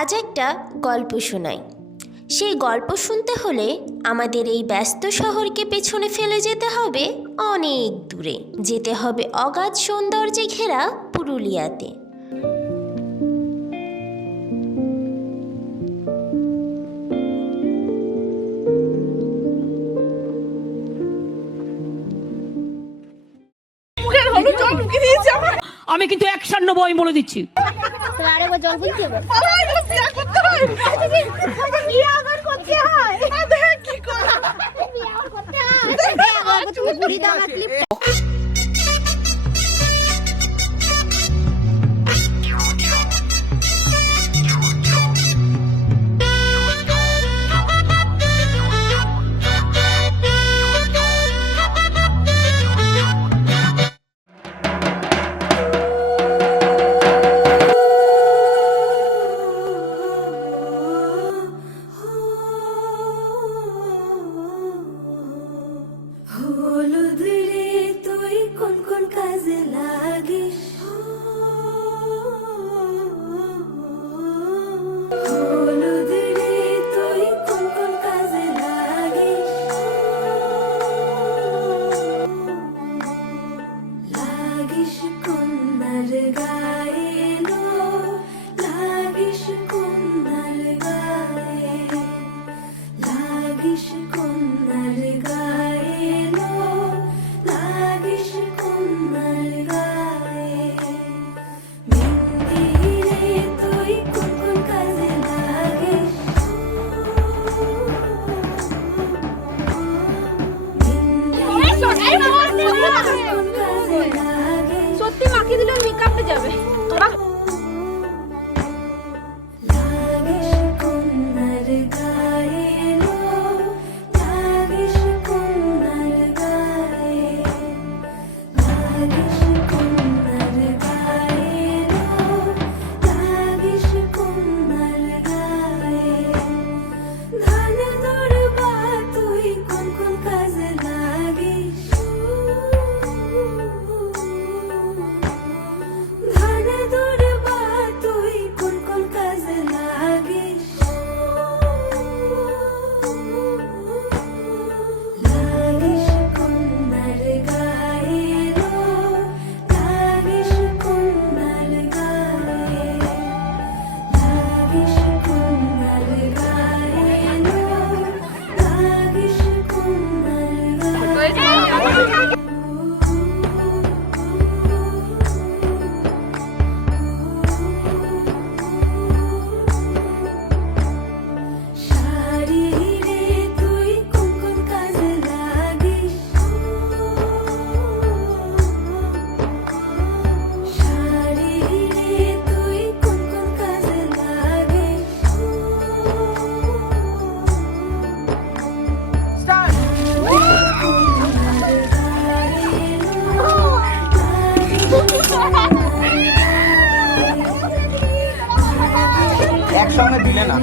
আজ একটা গল্প শোনাই। সেই গল্প শুনতে হলে আমাদের এই ব্যস্ত শহরকে পেছনে ফেলে যেতে হবে অনেক দূরে, যেতে হবে অগাধ সৌন্দর্যে ঘেরা পুরুলিয়াতে। আমি কিন্তু 190 বলে দিচ্ছি। সত্যি মাখিয়ে দিলে মেকআপে যাবে। একসঙ্গে দিলে না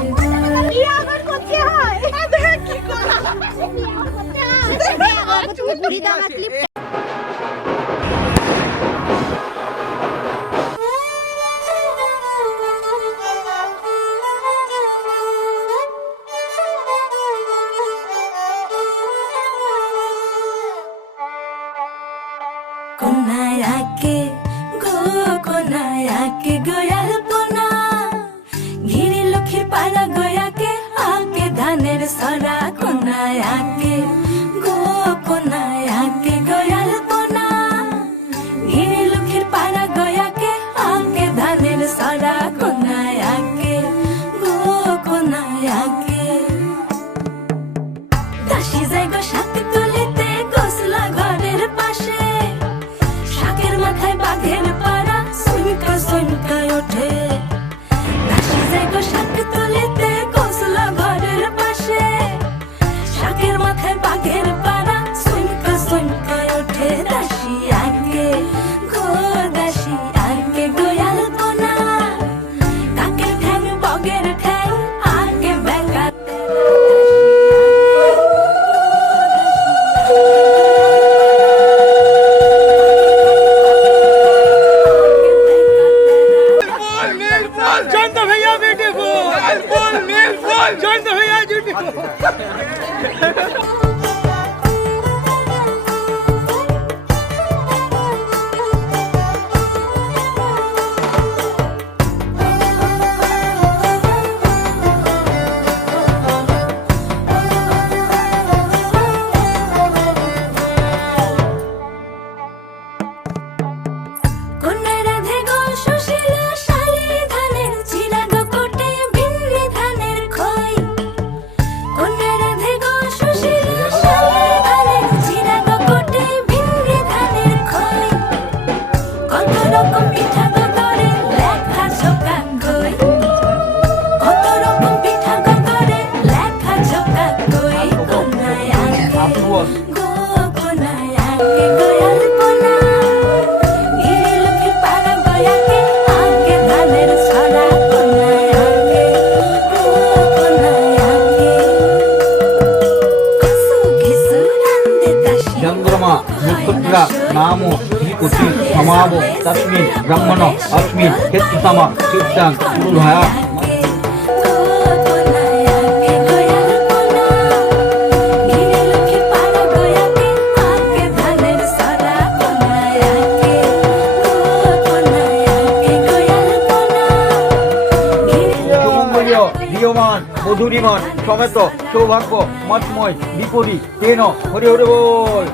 কোনায়াকে গো কোনায়াকে গোয়াল পোনা ঘিরি লক্ষ্মীর পাড়া গয়াকে আকে ধানের সরা কোনায়াকে গো কোনায়াকে গোয়াল পোনা ঘিরি লক্ষ্মীর পাড়া গয়াকে আকে ধানের সরা কোনায়াকে গো কোনায়াকে দাসি যাই গো শাক তুলিতে গোসলা ঘরের পাশে শাকের মাথায় বাঘের পাড়া সুনকা সুনকা ওঠে দাসি যাই গো শাক তুলিতে গোসলা ঘরের পাশে শাকের মাথায় বাঘের পাড়া সুনকা সুনকা ওঠে দাসি আগে গো দাসি আগে গোয়াল কোনা কাকের ঠ্যাং বগের ঠ্যাং আগে বেগাতে भैया बेटे को কন্যা রাধে গো সুশীলা শাড়ি ধানের চিরা গো কোটে ভিন্নি ধানের খই কন্যা রাধে গো সুশীলা শাড়ি ধানের চিরা গো কোটে ভিন্নি ধানের খই কত রকম পিঠা গো করে লেখা ঝোকা কই কত রকম পিঠা গো করে লেখা ঝোকা কই কন্যায় আগে গো কন্যায় আগে গোয়াল পোনা चंद्रमा नक्षत्र नामो धीपुति समावो तस्मिन् ब्रह्मणो अस्मिन् केतुतमा चित्तं पुरुषया প্রিয়মান মধুরিমান সমেত সৌভাগ্য মতময় বিপরী তেন হরি হরি বল।